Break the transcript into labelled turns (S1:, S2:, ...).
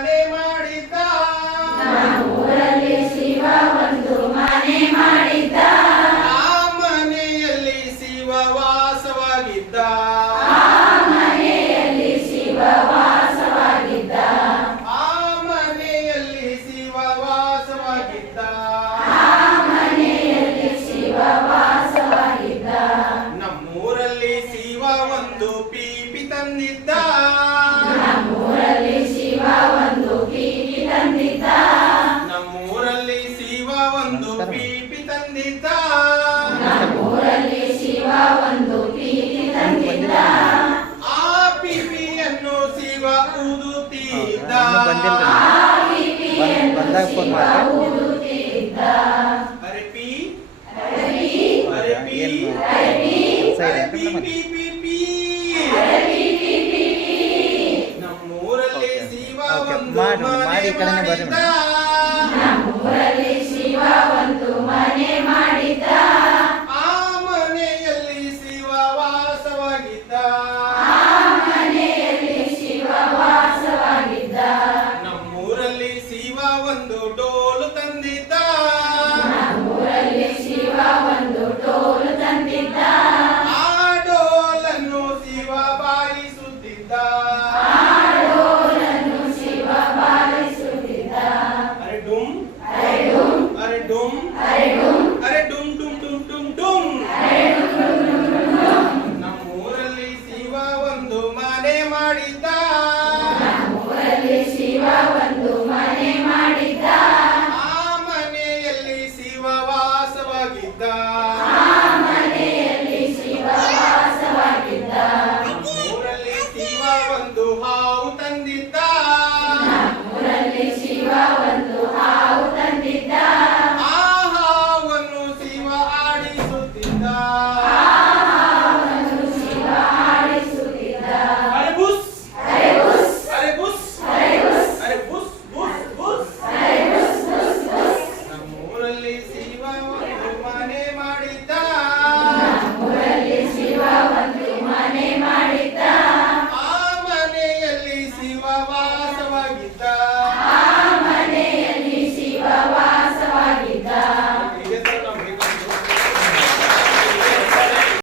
S1: ಮನೆ ಮಾಡಿದ್ದ.
S2: ಊರಲ್ಲಿ ಶಿವ ಒಂದು ಮನೆ ಮಾಡಿದ್ದ.
S1: ಆ ಮನೆಯಲ್ಲಿ ಶಿವ ವಾಸವಾಗಿದ್ದ. ಆ
S2: ಮನೆಯಲ್ಲಿ ಶಿವ ವಾಸವಾಗಿದ್ದ.
S1: ಆ ಮನೆಯಲ್ಲಿ ಶಿವ ವಾಸವಾಗಿದ್ದ.
S2: ಆ ಮನೆಯಲ್ಲಿ ಶಿವ ವಾಸವಾಗಿದ್ದ.
S1: ನಮ್ಮೂರಲ್ಲಿ ಶಿವ ಒಂದು ಪೀಪಿ ತಂದಿದ್ದ.
S2: ನಮ್ಮೂರಲ್ಲಿ ಶಿವ
S1: ಬಂದಿಲ್ಲ
S3: ಬಂದಾಗ ಫೋನ್ ಮಾಡಿ
S1: ಮಾಡಿ ಈ ಕಡೆನೇ ಬರ್ರಿ ಮೇಡಮ್. ಒಂದು ಡೋಲು ತಂದಿದ್ದ.
S2: ಶಿವ ಒಂದು ಡೋಲು ತಂದಿದ್ದ.
S1: ಆ ಡೋಲನ್ನು ಶಿವ ಬಾರಿಸುತ್ತಿದ್ದ. ಅರೆ ಡೂಮ್ ಅರೆ ಡೂಮ್ ಅರೆ ಡುಮ್ ಅರೆ ಡುಮ್ ಅರೆ ಡುಮ್ ಡುಮ್ ಡುಮ್ ಡುಮ್ ಒಂದು ಮನೆ ಮಾಡಿದ್ದ.
S2: ಶಿವ ಒಂದು
S1: ba ba